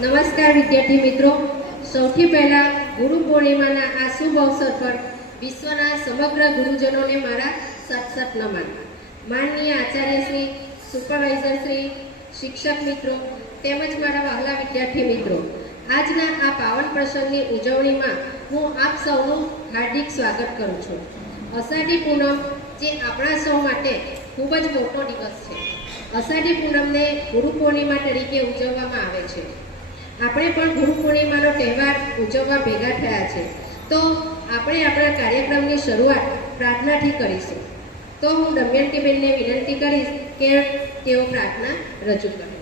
નમસ્કાર વિદ્યાર્થી મિત્રો, સૌથી પહેલા ગુરુ પૂર્ણિમાના આ શુભ અવસર પર વિશ્વના સમગ્ર ગુરુજનોને મારા સત નમન. માનનીય આચાર્યશ્રી, સુપરવાઇઝરશ્રી, શિક્ષક મિત્રો તેમજ મારા વહાલા વિદ્યાર્થી મિત્રો, આજના આ પાવન પ્રસંગની ઉજવણીમાં હું આપ સૌનું હાર્દિક સ્વાગત કરું છું. અષાઢી પૂનમ જે આપણા સૌ માટે ખૂબ જ મોટો દિવસ છે. અષાઢી પૂનમને ગુરુ પૂર્ણિમા તરીકે ઉજવવામાં આવે છે. આપણે પણ ગુરુ પૂર્ણિમાનો તહેવાર ઉજવવા ભેગા થયા છે, તો આપણે આપણા કાર્યક્રમની શરૂઆત પ્રાર્થનાથી કરીશું. તો હું દમયંતીબેનને વિનંતી કરીશ કે તેઓ પ્રાર્થના રજૂ કરે.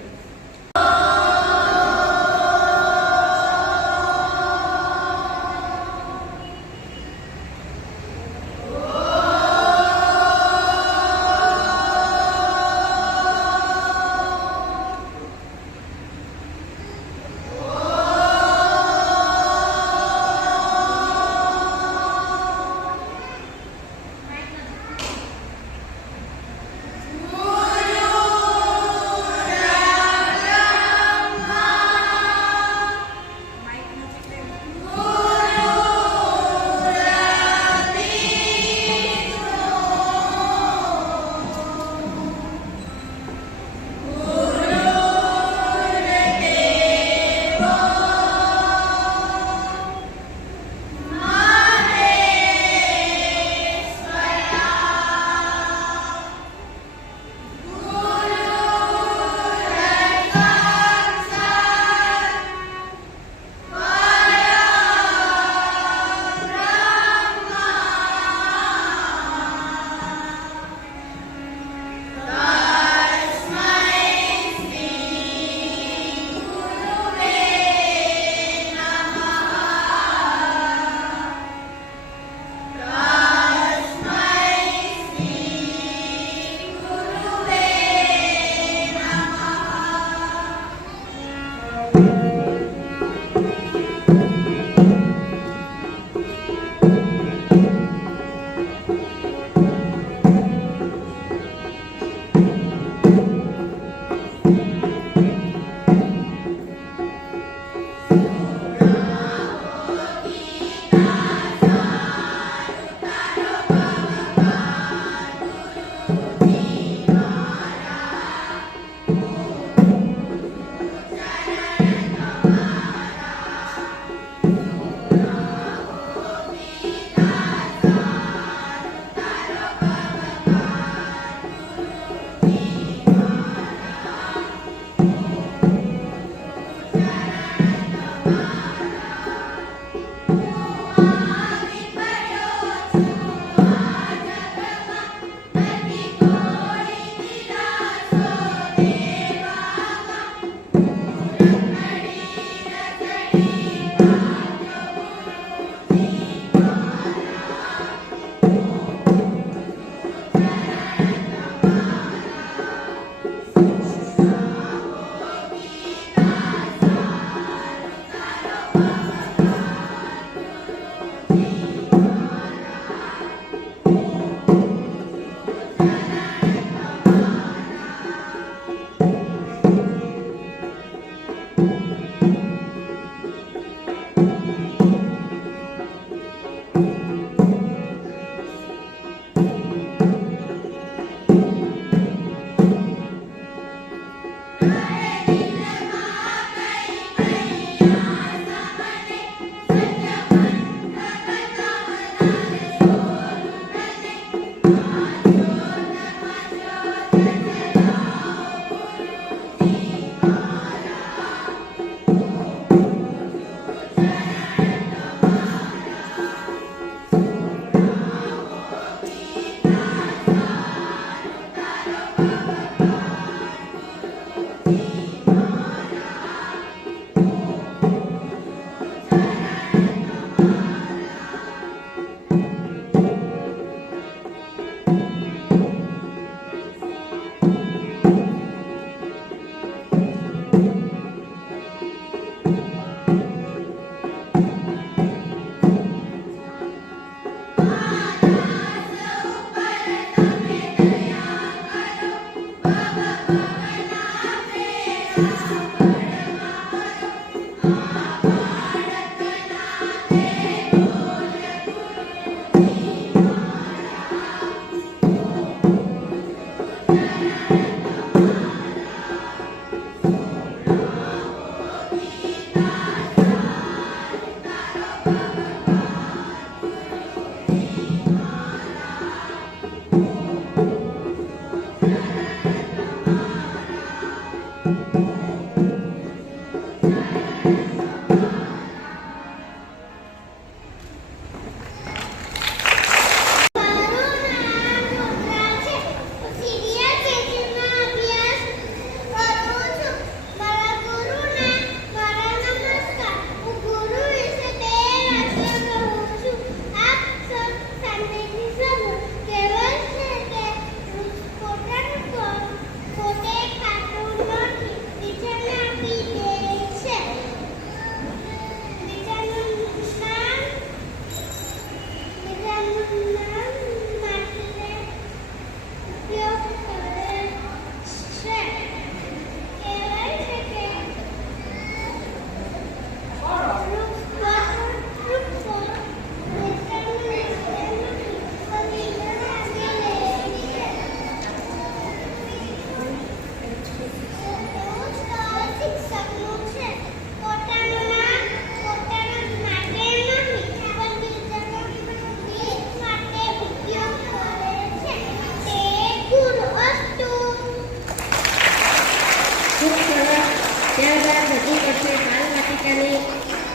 ત્યારબાદ રજૂ કરશે બાલવાટિકાની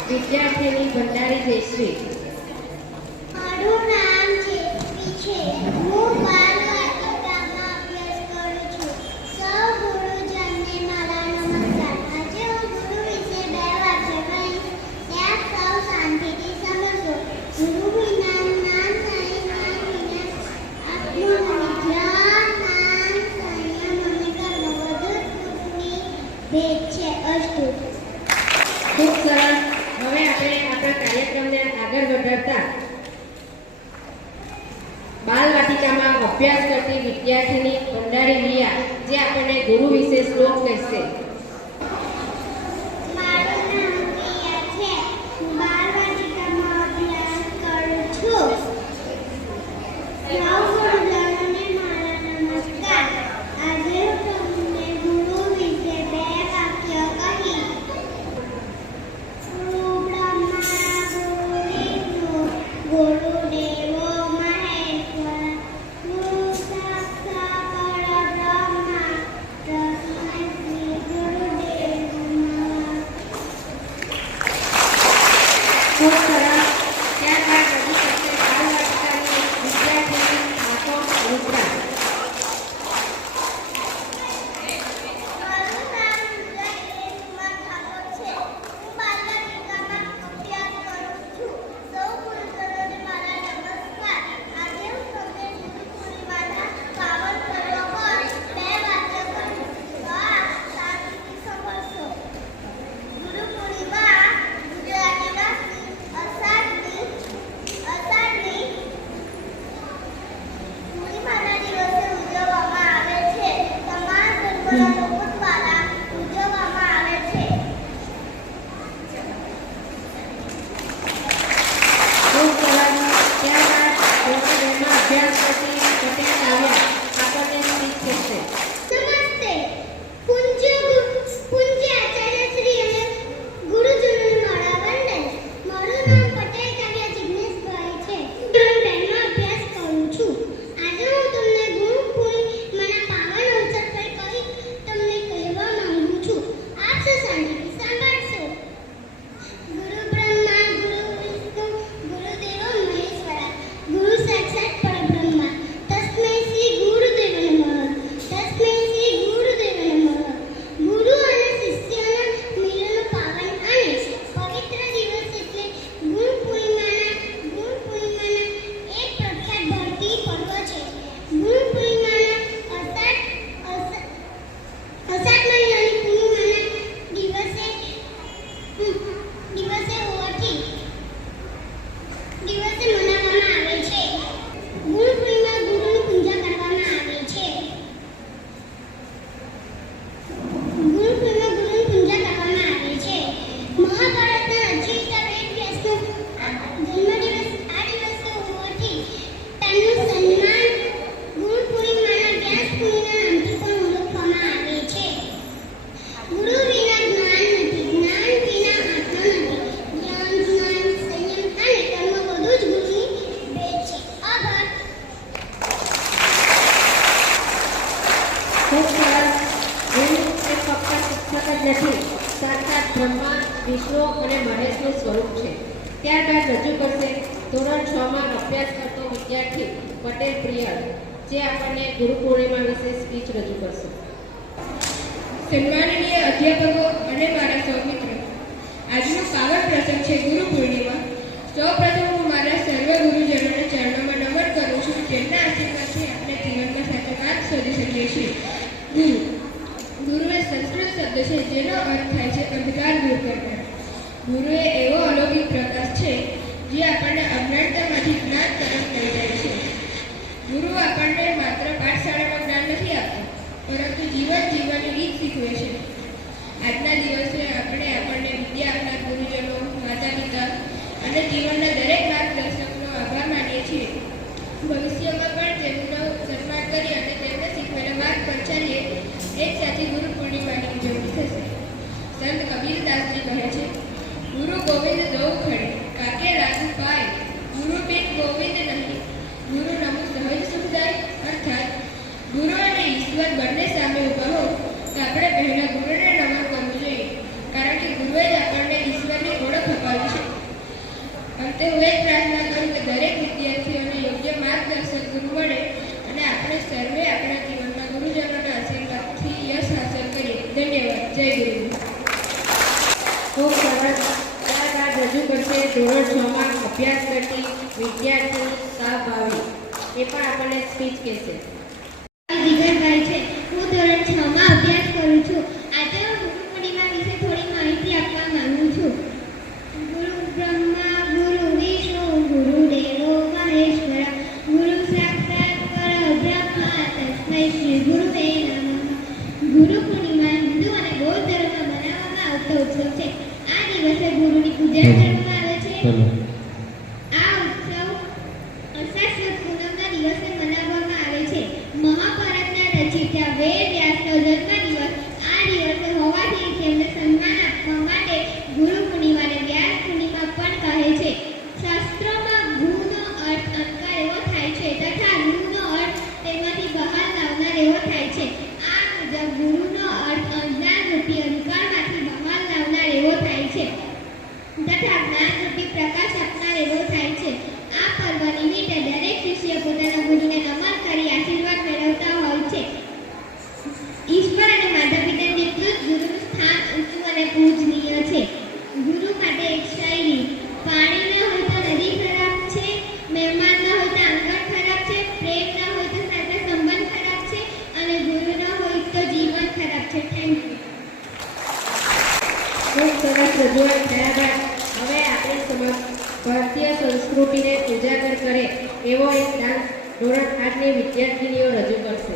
વિદ્યાર્થીની ભંડારી જયશ્રી. મારું નામ જેસવી છે. હું બાલવાટિકામાં અભ્યાસ કરું છું. સૌ ગુરુજનને મારા નમસ્કાર. આજે હું ગુરુ વિશે 2 વાક્ય કહીશ. ત્યાં સૌ શાંતિથી સમજો. ગુરુ વિનાનું નામ નહીં, જ્ઞાન વિના આપનું જ્ઞાન, જ્ઞાન, સંયમ અને કર્મ બધું ગુરુની ભેટ છે. અસ્તુ. ખૂબ સરસ. હવે આપણે આપણા કાર્યક્રમને આગળ વધારતા બાલવાટિકામાં અભ્યાસ કરતી વિદ્યાર્થીની ભંડારી રિયા જે આપણને ગુરુ વિશે શ્લોક કહેશે. મારું નામ રિયા છે. હું બાલવાટિકામાં અભ્યાસ કરું છું. સૌ ગુરુજનોને મારા નમસ્કાર. આજે હું તમને ગુરુ વિશે 2 વાક્ય કહીશ. ગુરુ બ્રહ્મા ગુરુ વિષ્ણુ ગુરુદેવો મહેશ્વર ગુરુ સાક્ષાત પરબ્રહ્મા તસ્મૈ શ્રી ગુરુદેવ નમઃ. ખૂબ સરસ. ત્યારબાદ રજૂ કરશે બાલવાટિકાની વિદ્યાર્થીની ઠાકોર રૂપરા. મારું નામ કુમાર ઠાકોર છે. હું બાલવાટિકામાં અભ્યાસ કરું છું. સૌ ગુરુજનોને મારા નમસ્કાર. આજે હું તમને ગુરુ પૂર્ણિમાના પાવન પર્વ પર 2 વાક્ય કહીશ. તો આ શાંતિથી સાંભળશો. ગુરુ પૂર્ણિમા ગુજરાતીમાં અષાઢની પૂર્ણિમાના દિવસે ઉજવવામાં આવે છે. તમામ ધર્મના લોકો દ્વારા ઉજવવામાં આવે છે. ખૂબ સરસ. ત્યારબાદ ધોરણ 2માં અભ્યાસ કરતી પટેલ કાવ્યા આપણને સ્પીચ કહેશે. નમસ્તે. પૂજ્ય આચાર્ય શ્રી અને ગુરુજનોને મારા વંદન. મારું નામ પટેલ કાવ્યા જિગ્નેશભાઈ છે. હું ધોરણ 2માં અભ્યાસ કરું છું. આજે હું તમને ગુરુ પૂર્ણિમાના પાવન અવસર પર તમને કહેવા માંગુ છું. આપ સૌ શાંતિથી સાંભળશો. ગુરુ બ્રહ્મા ગુરુ વિષ્ણુ ગુરુદેવો મહેશ્વરા ગુરુ સાક્ષાત પરબ્રહ્મા તસ્મૈ શ્રી ગુરુદેવ નમઃ. તસ્મૈ શ્રી ગુરુદેવ નમઃ. ગુરુ અને શિષ્યના મિલનનો પાવન અને પવિત્ર દિવસ એટલે ગુરુ પૂર્ણિમાના એક પ્રખ્યાત ભારતીય પર્વ છે. ગુરુ પૂર્ણિમાના અષાઢ મહિનાની પૂર્ણિમાના દિવસે હોવાથી મનાવવામાં આવે છે. ગુરુ પૂર્ણિમા ગુરુની પૂજા કરવામાં આવે છે. મહાભારતના રચયિતા વેદવ્યાસનો જન્મદિવસ આ દિવસે હોવાથી તેમનું સન્માન ગુરુ પૂર્ણિમાના વ્યાસ પૂર્ણિમા નામથી પણ ઓળખવામાં આવે છે. ગુરુ વિના જ્ઞાન નથી, જ્ઞાન વિના આત્મા નથી. જ્ઞાન, જ્ઞાન, સંયમ અને કર્મ બધું જ ગુરુની ભેટ છે. આભાર. ખૂબ સરસ. ગુરુ એ ફક્ત શિક્ષક જ નથી, સાક્ષાત બ્રહ્મા વિષ્ણુ અને મહેશનું સ્વરૂપ છે. ત્યારબાદ રજૂ કરશે ધોરણ 6માં અભ્યાસ કરતો વિદ્યાર્થી પટેલ પ્રિયલ જે આપણને ગુરુ પૂર્ણિમા વિશે સ્પીચ રજૂ કરશે. સન્માનનીય અધ્યાપકો અને મારા સૌ મિત્રો, આજનો પાવન પ્રસંગ છે ગુરુ પૂર્ણિમા. સૌપ્રથમ હું મારા સર્વ ગુરુજનોના ચરણોમાં નમન કરું છું, જેમના આશીર્વાદથી આપણે જીવનમાં સાચો માર્ગ શોધી શકીએ છીએ. ગુરુ એ સંસ્કૃત શબ્દ છે જેનો અર્થ થાય છે અંધકાર દૂર કરનાર. ગુરુ એ એવો અલૌકિક પ્રકાશ છે જે આપણને અજ્ઞાનતામાંથી જ્ઞાન તરફ લઈ જાય પરંતુ જીવન જીવવાની રીત શીખવે છે. આજના દિવસે આપણને વિદ્યા આપનાર ગુરુજનો, માતા પિતા અને જીવનના દરેક માર્ગદર્શકનો આભાર માનીએ છીએ. ભવિષ્યમાં પણ તેમનો સન્માન કરી અને તેમને શીખવેલા માર્ગ પર ચાલીએ એ જ સાચી ગુરુ પૂર્ણિમાની ઉજવણી થશે. સંત કબીરદાસજી કહે છે, ગુરુ ગોવિંદ દઉ ખડે કાકે રાજુ પાય, ગુરુ બિન ગોવિંદ નહીં, ગુરુ નમો સહજ સુખદાય. અર્થાત ગુરુ અને ઈશ્વર બંને સામે ઊભા હો તો આપણે પહેલા ગુરુને નમન કરવું જોઈએ, કારણ કે ગુરુએ જ આપણને ઈશ્વરની ઓળખ અપાવી છે. અંતે હું એ જ પ્રાર્થના કરું કે દરેક વિદ્યાર્થીઓને યોગ્ય માર્ગદર્શક ગુરુ મળે અને આપણે સર્વે આપણા જીવનમાં ગુરુજનોના આશીર્વાદથી યશ હાંસલ કરીએ. ધન્યવાદ. જય ગુરુ. ખૂબ સરસ. ત્યારબાદ રજૂ કરશે ધોરણ 6 માં અભ્યાસ કરતી વિદ્યાર્થીની સહભાવી. એ પણ આપણને સ્પીચ કહેશે. દિગંતભાઈ છે. હું ધોરણ 6 માં અભ્યાસ કરું છું. આજે હું ગુરુ પૂર્ણિમા વિશે થોડી માહિતી આપવા માંગુ છું. ગુરુ બ્રહ્મા ગુરુ વિષ્ણુ ગુરુ દેવો મહેશ્વર ગુરુ સાક્ષાત પરબ્રહ્મા તસ્મૈ શ્રી ગુરુવે નમઃ. ગુરુ પૂર્ણિમા હિન્દુ અને બૌદ્ધ ધર્મમાં મનાવવામાં આવતો ઉત્સવ છે. આ દિવસે ગુરુની પૂજા કરવામાં આવે છે. આ ઉત્સવ અષાઢ સુદ પૂનમના દિવસે મનાવવામાં આવે છે. મહાભારતના રચયિતા વેદ વ્યાસનો જન્મદિવસ આ દિવસે હોવાથી તેમને સન્માન આપવા માટે ગુરુ પૂર્ણિમાને વ્યાસ પૂર્ણિમા પણ કહે છે. શાસ્ત્રોમાં ગુરુનો અર્થ અંકાર એવો થાય છે તથા ગુરુનો અર્થ તેમાંથી બહાર લાવનાર એવો થાય છે. આ મુજબ ગુરુનો અર્થ અજ્ઞાનરૂપી અંધકારમાંથી બહાર લાવનાર એવો થાય છે તથા જ્ઞાનરૂપી પ્રકાશ આપનાર એવો થાય છે. આ પર્વ નિમિત્તે દરેક શિષ્ય પોતાના ગુરુને નમન કરી આશીર્વાદ મેળવતા હોય છે. ઈશ્વર અને માતા પિતાને વિરુદ્ધ ગુરુનું સ્થાન ઊંચું અને પૂજનીય છે. ગુરુ માટે એક શાયરી: પાણી ન હોય તો નદી ખરાબ છે, મહેમાન ન હોય તો આંગણ ખરાબ છે, પ્રેમ ન હોય તો સાથે સંબંધ ખરાબ છે અને ગુરુ ન હોય તો જીવન ખરાબ છે. Thank you. ખૂબ સરસ રજૂઆત થયા બાદ હવે આપણી સમક્ષ ભારતીય સંસ્કૃતિને ઉજાગર કરે એવો એક ડાન્સ ધોરણ 8ની વિદ્યાર્થીનીઓ રજૂ કરશે.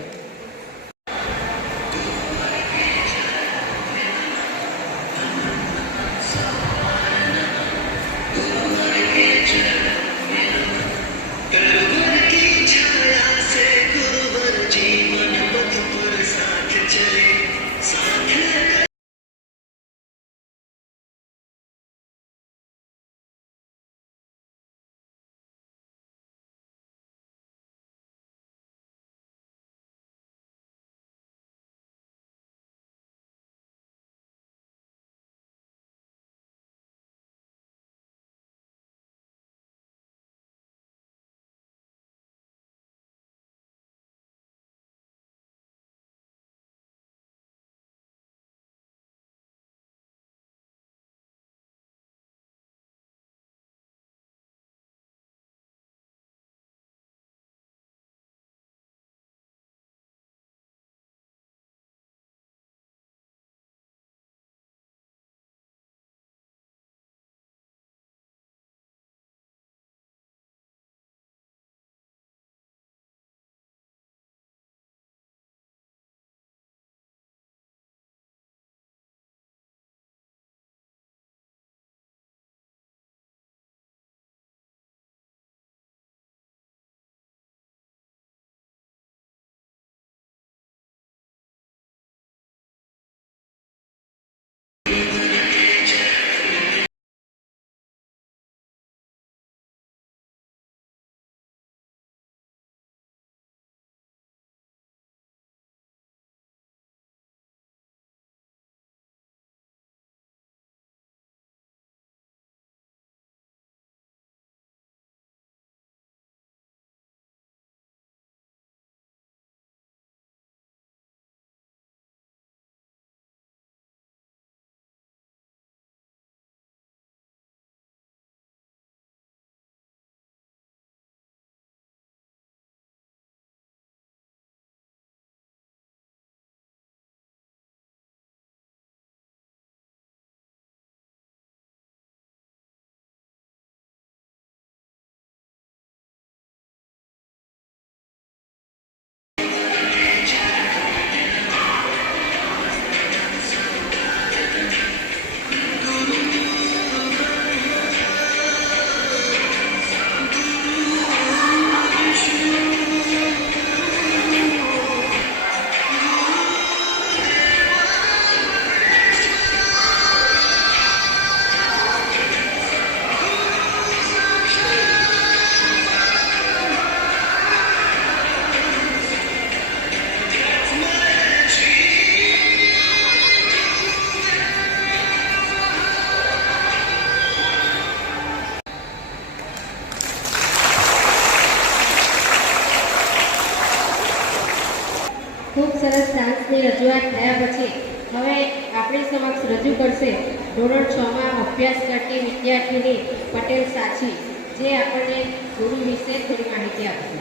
ખૂબ સરસ ડાન્સની રજૂઆત થયા પછી હવે આપણી સમક્ષ રજૂ કરશે ધોરણ 6માં અભ્યાસ કરતી વિદ્યાર્થીની પટેલ સાચી, જે આપણને ગુરુ વિશે થોડી માહિતી આપશે.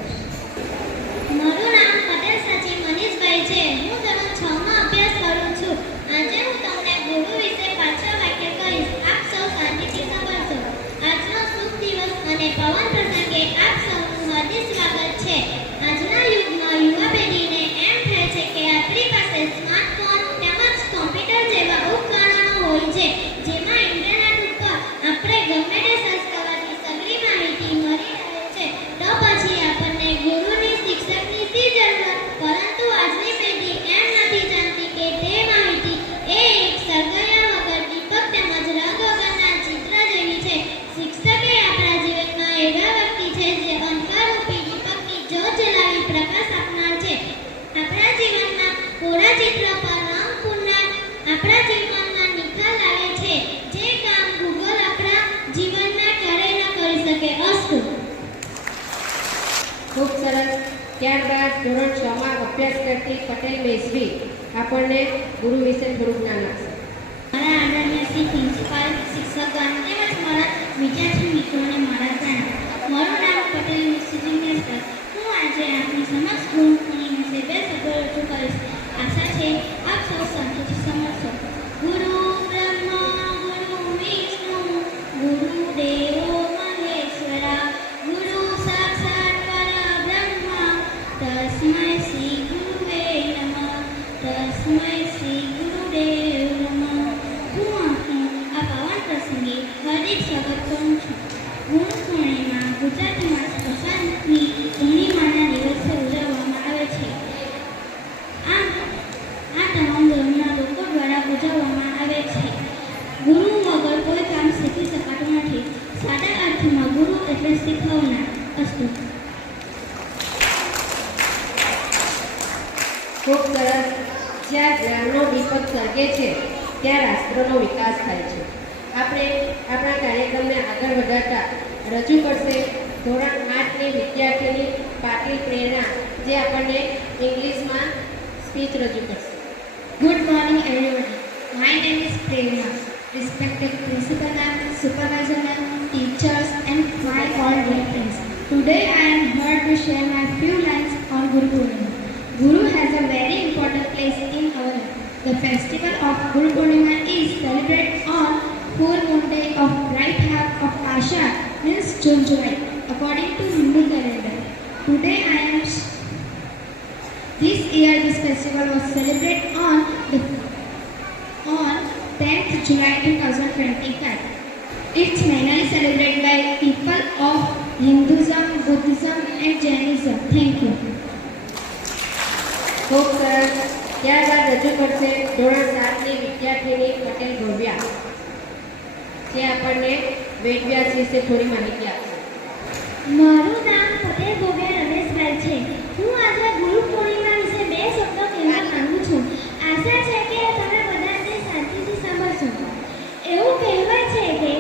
મારું નામ પટેલ સાચી મનીષભાઈ છે. હું ધોરણ 6માં અભ્યાસ કરું છું. આજે હું તમને ગુરુ વિશે 5 વાક્ય કહીશ. આપ સૌ શાંતિથી સાંભળજો. આજનો શુભ દિવસ અને પવન પ્રસંગે આપ સૌનું હાર્દિક સ્વાગત છે. આજના યુગમાં યુવા પેઢીને એમ થાય છે કે આપણી પાસે સ્માર્ટફોન તેમજ કોમ્પ્યુટર જેવા ઉપકરણો હોય છે, જેમાં ઇન્ટરનેટ ઉપર આપણે ગમે તે સર્ચ કરવાથી સગળી માહિતી મળી રહે છે. તો પછી આપણને ગુરુની શિક્ષકની શી જરૂરત? પરંતુ આજની પેઢી એમ નથી જાણતી કે તે માહિતી એ એક સળગયા વગર દીપક તેમજ રંગ વગરના ચિત્ર જેવી છે. શિક્ષક એ આપણા જીવનમાં એવા વ્યક્તિ છે જે અંધકારરૂપી દીપકની જ્યોત જલાવી પ્રકાશ આપનાર છે. આપણા જીવનમાં કોરા ચિત્ર પર રંગ પૂરનાર, આપણા જીવનમાં નિખાર લાવે છે, જે કામ ગૂગલ આપણા જીવનમાં ક્યારેય ન કરી શકે. અસ્તુ. ખૂબ સરસ. ત્યારબાદ ધોરણ 6માં અભ્યાસ કરતી પટેલ મેસવી આપણને ગુરુ વિશે થોડું જ્ઞાન આપશે. મારા આદરણીય શ્રી પ્રિન્સિપાલ, શિક્ષકગણ તેમજ મારા વિદ્યાર્થી મિત્રોને મારા પ્રણામ. મારું નામ પટેલ મિસિજિગ્નેસ છે. હું આજે આપની સમક્ષ ગુરુ પૂર્ણિમા વિશે 2 શબ્દો રજૂ કરીશ. આશા છે આપ સૌ શાંતિથી સમજશો. ગુરુ બ્રહ્મા ગુરુ વિષ્ણુ ગુરુ દેવો મહેશ્વરા ગુરુ સાક્ષાત પરબ્રહ્મા તસ્મૈ શ્રી ગુરુવે નમઃ તસ્મૈ શ્રી ગુરુદેવ નમઃ. હું આપનું આ પાવન પ્રસંગે હાર્દિક સ્વાગત કરું છું. ગુરુ પૂર્ણિમા ગુજરાતીમાં અષાઢની પૂર્ણિમાના દિવસે ઉજવવામાં આવે છે. આ તમામ ધર્મના લોકો દ્વારા ઉજવવામાં આવે છે. ગુરુ વગર કોઈ કામ શીખી શકાતું નથી. સાદા અર્થમાં ગુરુ એટલે શીખવનાર. અસ્તુ. ખૂબ સરસ. જ્યાં જ્ઞાનનો દીપક સળગે છે ત્યાં રાષ્ટ્રનો વિકાસ થાય છે. આપણે આપણા કાર્યક્રમને આગળ વધારતા રજૂ કરશે ધોરણ 8ની વિદ્યાર્થીની પાટીલ પ્રેરણા, જે આપણને ઇંગ્લિશમાં સ્પીચ રજૂ કરશે. Good morning, everybody. My name is Prerna. Respected principal ma'am, supervisor ma'am, teachers, and my all dear friends. Today I am here to share my few lines on Guru Purnima. Guru has a very important place in our life. The festival of Guru Purnima is celebrated on full moon day of right half of Ashad, means June, July, according to Hindu calendar. Today This year this festival was celebrated on 10th July 2025. It's mainly celebrated by people of Hinduism, Buddhism and Jainism. Thank you. ખૂબ સરસ. ત્યારબાદ રજૂ કરશે ધોરણ 7ની વિદ્યાર્થીની પટેલ ભવ્યા, જે આપણને વેદવ્યાસ વિશે થોડી માહિતી આપશે. મારું નામ પટેલ ભવ્યા રમેશભાઈ છે. હું આજે ગુરુ પૂર્ણિમા વિશે 2 શબ્દો કહેવા માંગુ છું. આશા છે કે તમે બધા તે શાંતિથી સાંભળશો. એવું કહેવાય છે કે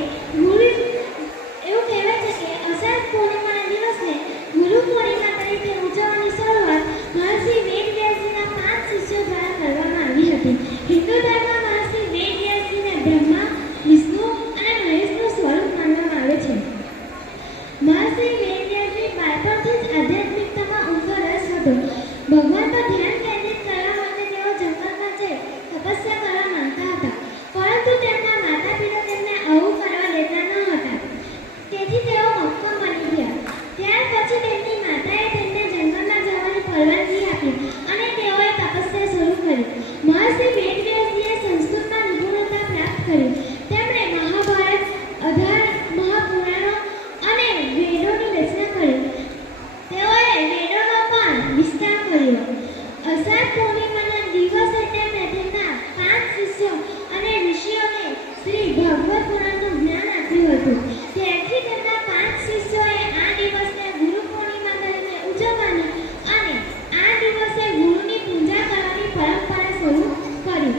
અષાઢ પૂર્ણિમાના દિવસે ગુરુ પૂર્ણિમા તરીકે ઉજવવાની શરૂઆત મહર્ષિ વેદવ્યાસજીના 5 શિષ્યો દ્વારા કરવામાં આવી હતી. હિન્દુ ધર્મમાં મહર્ષિ વેદવ્યાસજીને બ્રહ્મા, વિષ્ણુ અને મહેશનું સ્વરૂપ માનવામાં આવે છે. મહર્ષિ વેદવ્યાસજી બાળપણથી જ આધ્યાત્મિકતામાં ઊંડો રસ હતો. ભગવાન પર ધ્યાન કેન્દ્રિત કરવા માટે તેઓ જંગલમાં જઈ તપસ્યા કરવા માંગતા હતા, પરંતુ તેમના માતા પિતા તેમને આવું કરવા દેતા ન હતા. તેથી તેઓ મક્કમ બની ગયા. ત્યાર પછી તેમની માતાએ તેમને જંગલમાં જવાની પરવાનગી આપી અને તેઓએ તપસ્યા શરૂ કરી. મહર્ષિ વેદવ્યાસજીએ સંસ્કૃતમાં નિપુણતા પ્રાપ્ત કરી. તેમણે મહાભારત, 18 મહાપુરાણો અને વેદોની રચના કરી. તેઓએ વેદોનો પણ વિસ્તાર કર્યો. અષાઢ પૂર્ણિમાના દિવસે તેમણે તેમના 5 શિષ્યો અને ઋષિઓને શ્રી ભાગવત પુરાણનું જ્ઞાન આપ્યું હતું. ત્યારથી તેમના 5 શિષ્યોએ આ દિવસને ગુરુ પૂર્ણિમા તરીકે ઉજવવાની અને આ દિવસે ગુરુની પૂજા કરવાની પરંપરા શરૂ કરી.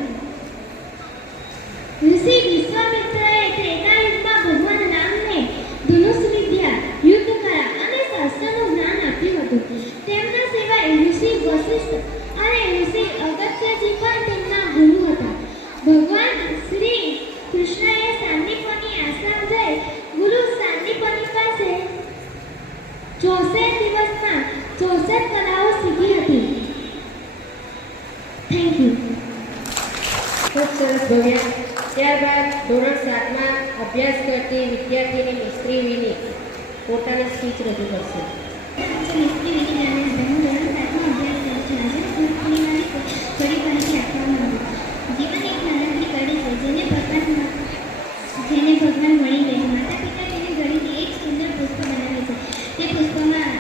ઋષિ વિશ્વામિત્રએ ત્રેતા યુગમાં ભગવાન રામને ધનુષ વિદ્યા, યુદ્ધ કલા અને શાસ્ત્રનું જ્ઞાન આપ્યું હતું. તેમના સિવાય ઋષિ વશિષ્ઠ અને ઋષિ 64 દિવસમાં 64 કલાઓ શીખી હતી. Thank you. ખૂબ સરસ ભવ્યા. ત્યારબાદ ધોરણ 7માં અભ્યાસ કરતી વિદ્યાર્થીની મિસ્ત્રી વિની પોતાની સ્પીચ રજૂ કરશે. મિસ્ત્રી વિની નારાયણભાઈ, હું ધોરણ 7માં અભ્યાસ કરું છું. આજે હું પૂર્ણિમાની થોડી માહિતી આપવા માંગુ છું. જીવન એક નાનકડી કડી છે જેને ભગવાન મળી રહે. માતા પિતા તેને ઘરેથી એક સુંદર પુષ્પ બનાવે છે. તે પુષ્પમાં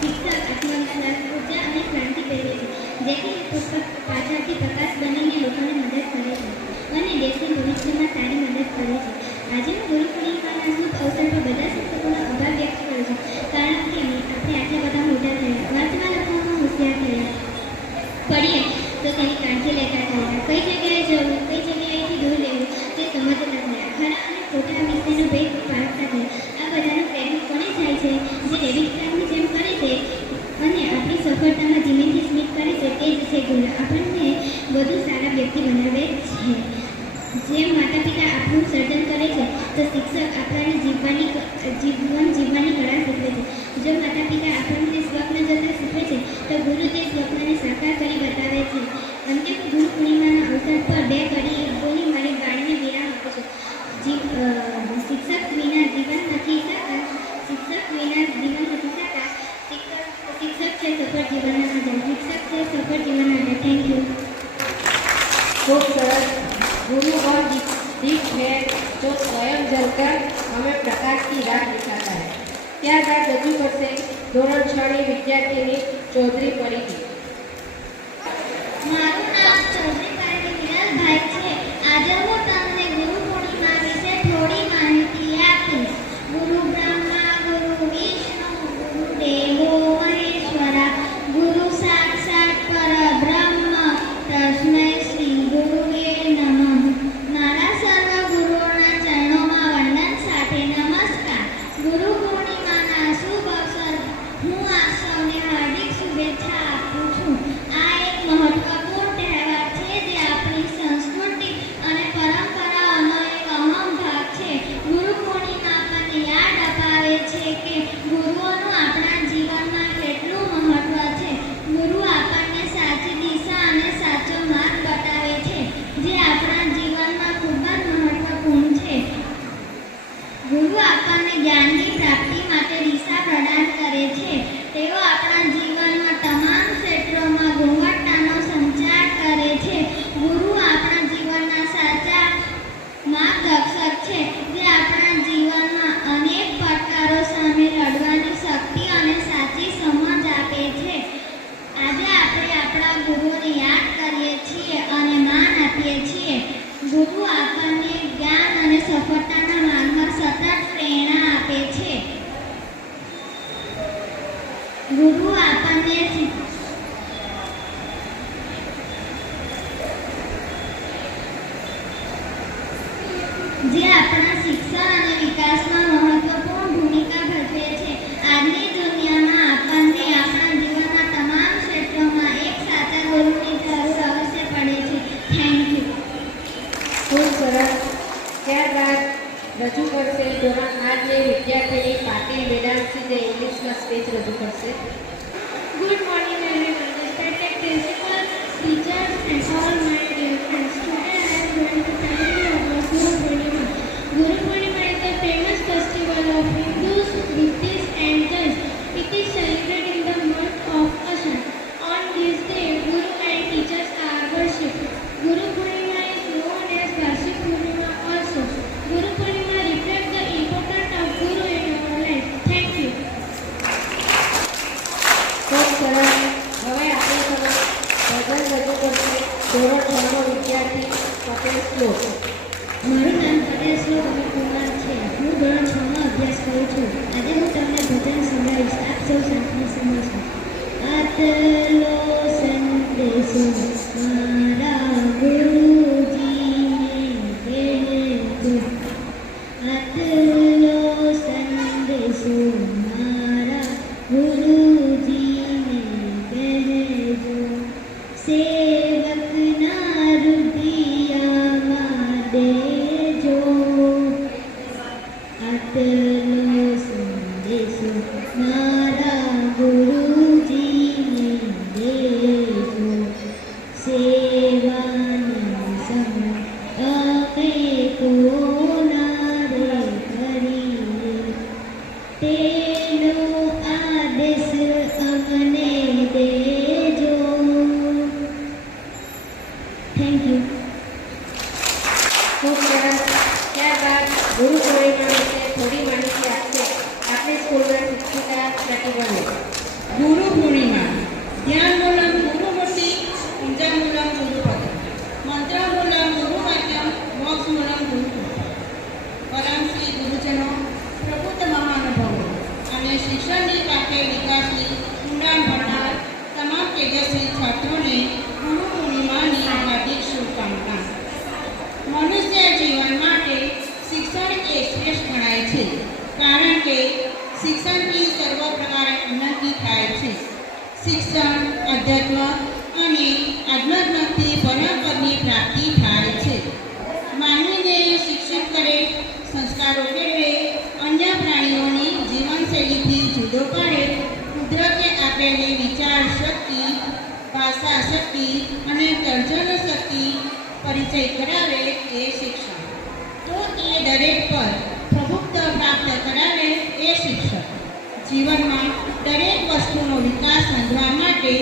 શિક્ષક, આત્મવિશ્વાસ, ઉર્જા અને ક્રાંતિ પહેરે છે, જેથી તે પુષ્પ પાછળથી પ્રકાશ બનીને લોકોને મદદ કરે છે અને દેશની ભવિષ્યમાં સારી મદદ કરે છે. આજે હું ગુરુ પૂર્ણિમાના શુભ અવસર પર બધા શિક્ષકોનો આભાર વ્યક્ત કરું છું, કારણ કે આપણે આટલા બધા મોટા થયા, વાંચવા લખવામાં હોશિયાર થયા, પડીએ તો તેની કાળજી લેતા થયા, કઈ જગ્યાએ જવું, કઈ જગ્યાએથી દૂર રહેવું તે સમજતા થયા, ખરા અને ખોટા વિશેનો ભેદ પાડતા થયા. આ બધાનો ક્રેડિટ કોને જાય છે? જે ડેબિટ કાર્ડની જેમ કરે છે અને આપણી સફળતામાં ધીમેથી સ્મિત કરે છે, તે જ છે ગુરુ. આપણને વધુ સારા વ્યક્તિ બનાવે છે. જેમ માતા પિતા આપણું સર્જન કરે છે, તો શિક્ષક આપણને જીવન જીવવાની કળા શીખવે છે. જો માતા પિતા આપણને સ્વપ્ન જોતા શીખવે છે, તો ગુરુ તે સ્વપ્નને સાકાર કરી બતાવે છે. અંતે હું ગુરુ પૂર્ણિમાના અવસર પર બે કડી બોલી મારી વાણીને વિરામ આપું છું. શિક્ષક વિના જીવન નથી સાકાર. શિક્ષક છે સફળ જીવનના આધાર. શિક્ષક છે સફળ જીવનના આધાર. Thank you. ખૂબ સરસ. गुरु और दीप है जो स्वयं जलकर हमें प्रकाश की राह दिखाता है. ત્યારબાદ રજૂ કરશે ધોરણ 6ની વિદ્યાર્થીની ચૌધરી પરિધિ. મારું નામ ચૌધરી પરિધિ વિરલભાઈ છે. આજે હું તમને ગુરુ પૂર્ણિમા વિશે થોડી માહિતી આપીશ. ગુરુ બ્રહ્મા, ગુરુ વિષ્ણુ, ગુરુ દેવો મહેશ્વરા, ગુરુ સાક્ષાત પરબ્રહ્મ, તસ્મૈ શ્રી ગુરુવે નમઃ. મારા સર્વ ગુરુઓના ચરણોમાં વંદન સાથે નમસ્કાર. ગુરુ પૂર્ણિમાના શુભ અવસર હું આપ સૌને હાર્દિક શુભેચ્છા આપું છું. આ એક મહત્વપૂર્ણ તહેવાર છે જે આપણી સંસ્કૃતિ અને પરંપરાઓનો એક અહમ ભાગ છે. ગુરુ પૂર્ણિમા આપણને યાદ અપાવે છે કે ગુરુઓનું આપણા જીવનમાં કેટલું મહત્વ છે. ગુરુ આપણને સાચી દિશા અને સાચો માર્ગ બતાવે છે, જે આપણા જીવનમાં ખૂબ જ મહત્વપૂર્ણ છે. ગુરુ આપણને જ્ઞાનની પ્રાપ્તિ માટે દિશા પ્રદાન કરે છે. તેઓ આપણા જીવનમાં તમામ ક્ષેત્રોમાં ગુણવત્તાનો સંચાર કરે છે. ગુરુ આપણા જીવનના સાચા માર્ગદર્શક છે, જે આપણા જીવનમાં અનેક પડકારો સામે લડવાની શક્તિ અને સાચી સમજ આપે છે. આજે આપણે આપણા ગુરુઓને યાદ કરીએ છીએ અને માન આપીએ છીએ. ગુરુ આપણને જ્ઞાન અને સફળતાના માર્ગમાં સતત પ્રેરણા આપે છે. ગુરુ આપણને જે આપણા શિક્ષણ અને વિકાસમાં મહત્વપૂર્ણ ભૂમિકા ભજવે છે. આજની દુનિયામાં આપણને આપણા જીવનના તમામ ક્ષેત્રોમાં એક સાચા ગુરુની જરૂર અવશ્ય પડે છે. Thank you. ખૂબ સરસ. ત્યારબાદ રજૂ કરશે ધોરણ 8ની વિદ્યાર્થીની પાટીલ વેદાંશી, જે ઇંગ્લિશમાં સ્પીચ રજૂ કરશે. Good morning everyone. Respected principal, teachers and all my dear friends. Today I am going to tell you about Guru Purnima. Guru Purnima is a famous festival of Hindus, Buddhists and Jains. It is celebrated in the month of Ashan. On this day, Guru and teachers are worshipped. Guru Purnima is known as Varshik Purnima also. Guru Purnima reflects the importance of Guru in our life. Thank you. ખૂબ સરસ. હવે આપણી સમક્ષ ભજન રજૂ કરશે ધોરણ 6નો વિદ્યાર્થી પટેલ શ્લોક. મારું નામ પટેલ શ્લોક કુમાર છે. હું ધોરણ 6માં અભ્યાસ કરું છું. આજે હું તમને ભજન સંભળાવીશ. આપ સૌ સાથે સમજજો. આટલો સંદેશો મારા ગુરુજીને કહેજો. આટલો સંદેશો મારા ગુરુજીને કહેજો. સેવકના હૃદયમાં દેજો. આટલો સંદેશો ગુરુ પૂર્ણિમા ધ્યાનમૂલમ ગુરુમૂર્તિ પૂજામૂલમ ગુરુપદ મંત્રમૂલમ ગુરુવાક્યમ મોક્ષમૂલમ ગુરુકૃપા પરમ શ્રી ગુરુજનો પ્રબુદ્ધ મહાનુભાવો અને શિક્ષણની પાસે વિકાસની ઊંડાણ ભણનાર તમામ તેજસ્વી છાત્રોને ગુરુ પૂર્ણિમાની હાર્દિક શુભકામના. મનુષ્ય જીવન માટે શિક્ષણ એ શ્રેષ્ઠ ગણાય છે, કારણ કે શિક્ષણથી સર્વ પ્રકારે ઉન્નતિ થાય છે. શિક્ષણ અધ્યાત્મ અને આધ્યાત્મથી પરમપદની પ્રાપ્તિ થાય છે. માનવીને શિક્ષિત કરે, સંસ્કારો મેળવે, અન્ય પ્રાણીઓની જીવનશૈલીથી જુદો પાડે, કુદરતે આપેલી વિચાર શક્તિ, ભાષા શક્તિ અને સર્જન શક્તિ પરિચય કરાવે એ શિક્ષણ. તો એ દરેક પર પ્રભુત્વ પ્રાપ્ત કરાવે એ શિક્ષણ. જીવનમાં દરેક વસ્તુનો વિકાસ સાધવા માટે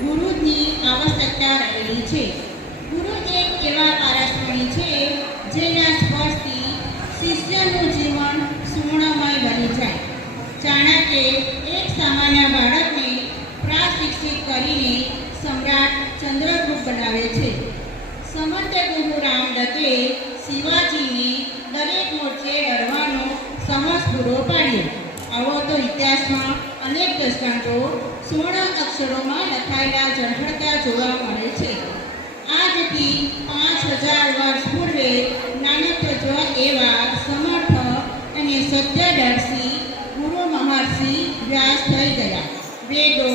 ગુરુની આવશ્યકતા રહેલી છે. ગુરુ એક એવા પારસમણી છે જેના સ્પર્શથી શિષ્યનું જીવન સુવર્ણમય બની જાય. ચાણક્યે એક સામાન્ય બાળકને પ્રશિક્ષિત કરીને સમ્રાટ ચંદ્રગુપ્ત બનાવે છે. સમર્થ ગુરુ રામદત્તે શિવાજીને દરેક મોરચે લડવાનો સાહસ પૂરો પાડ્યો. આવો તો ઇતિહાસમાં અનેક દ્રષ્ટાંતો સુવર્ણ અક્ષરોમાં લખાયેલા ઝળહળતા જોવા મળે છે. આજથી 5000 વર્ષ પૂર્વે નાનકજ એવા સમર્થ અને સત્યદર્શી ગુરુ મહર્ષિ વ્યાસ થઈ ગયા. વેદો,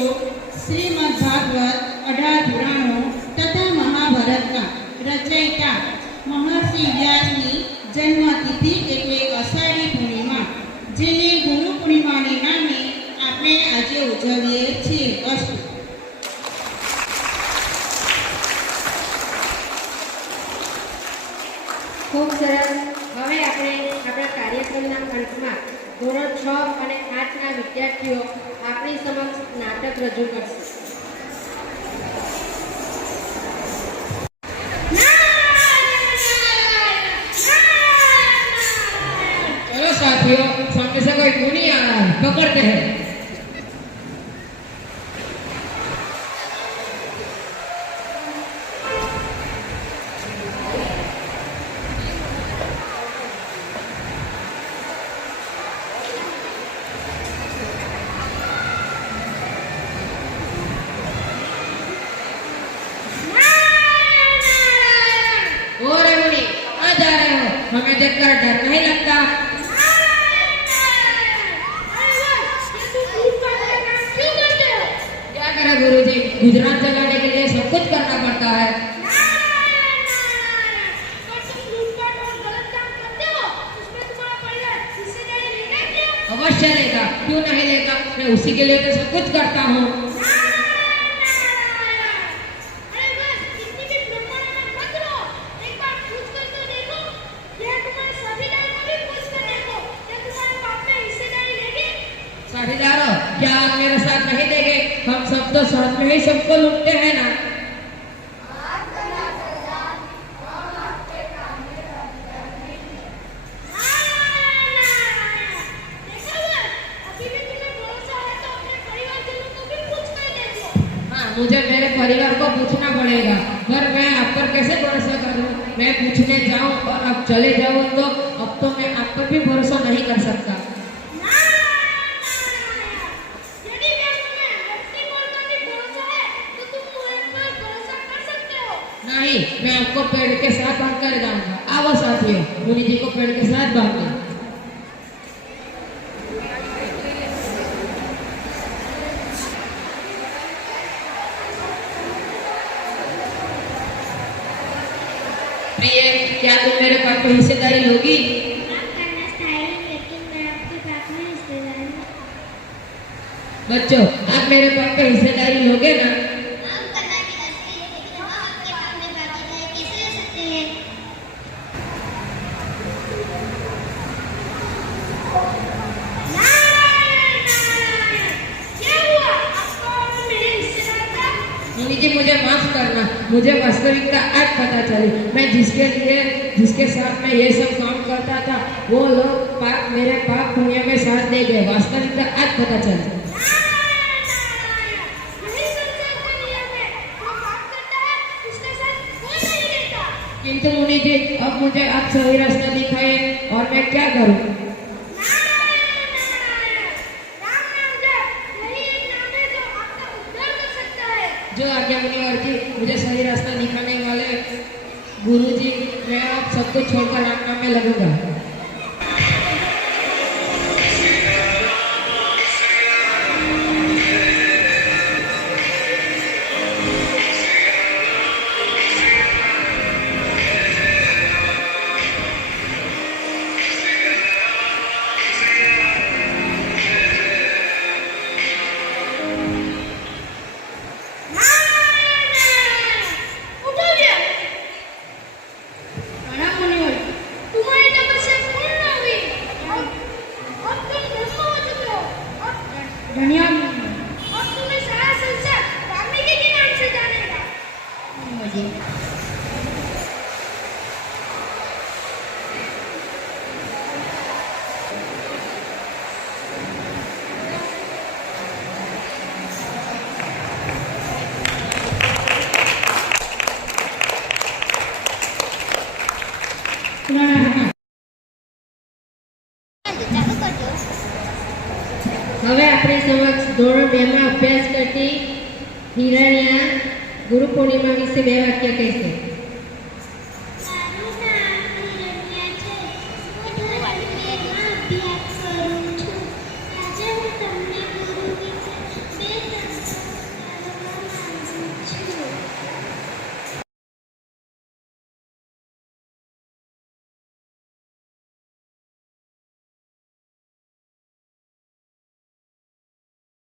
શ્રીમદ ભાગવત, 18 પુરાણો તથા મહાભારતના રચયિતા મહર્ષિ વ્યાસની જન્મતિથિ એટલે અષાઢી પૂર્ણિમા, જેને ગુરુ પૂર્ણિમાને નામે આપણે આજે ઉજવીએ છીએ. અસ્તુ. ખૂબ સરસ. હવે આપણે આપણા કાર્યક્રમના અંતમાં ધોરણ 6 અને 8ના વિદ્યાર્થીઓ આપણી સમક્ષ નાટક રજૂ કરશે. चलो साथियों, सामने से कोई क्यों नहीं आ रहा है, पकड़ते हैं. और मुनि आ जा रहे हो, हमें देखकर डर नहीं लगता? क्या करें गुरुजी, गुजरात चलाने के लिए सब कुछ करना पड़ता है. अवश्य लेगा, क्यों नहीं लेगा, मैं उसी के लिए तो सब कुछ करता हूँ. साझेदारों, क्या आप मेरे साथ नहीं देंगे? हम सब तो साथ में ही सबको लूटते हैं ना. हाँ, मुझे मेरे परिवार को पूछना पड़ेगा, पर मैं आप पर कैसे भरोसा करूं? मैं पूछने जाऊं और अब चले जाऊं तो अब तो मैं आप पर भी भरोसा नहीं कर सकता. नहीं, मैं आपको पेड़ के साथ बांध कर जाऊंगा. आओ साथियों, मुनि जी को पेड़ के साथ बांधो. प्रिय, क्या तुम मेरे पास कोई हिस्सेदारी लोगी? बच्चों, आप मेरे पास कोई हिस्सेदारी लोगे ना? मुनि जी, मुझे माफ करना, मुझे वास्तविकता आज पता चली. मैं जिसके साथ मैं ये सब काम करता था, वो लोग मेरे पाप पुण्य में साथ दे गए. वास्तविकता आज पता चली. चित्त मुनि जी, अब मुझे आप सही रास्ता दिखाए और मैं क्या करूं? जो आज्ञा मुनिवर जी, मुझे सही रास्ता दिखाने वाले गुरु जी, मैं आप सब कुछ छोड़कर राम नाम में लगूंगा। प्रणाम मुनिवर। तुम्हारी तपस्या पूर्ण हुई। अब तुम ब्रह्म हो चुके हो। धन्यवाद अब तुम्हें सारा संसार वाल्मीकि के नाम से जानेगा। मुनिवर। પ્રણામ। ચાલુ કરજો। હવે આપણી સમક્ષ ધોરણ 2 માં અભ્યાસ કરતી હિરણ્યા ગુરુ પૂર્ણિમા વિશે 2 વાક્ય કહેશે. મારું નામ